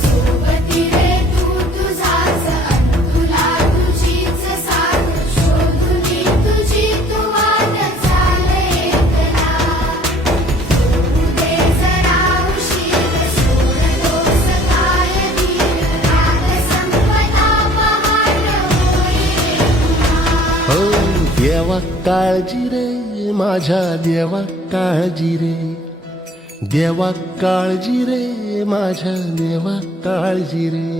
सोबती रे तू तुझाच तुला तुझीच साथ शोधुनी तुझी तू वाट चाल एकला उदे जरा उशीर सोडलोस काय धीर राग संपदा पहाट होई हो देवा काळजी रे माझ्या देवा काळजी रे देवा काळजी रे माझ्या देवा काळजी रे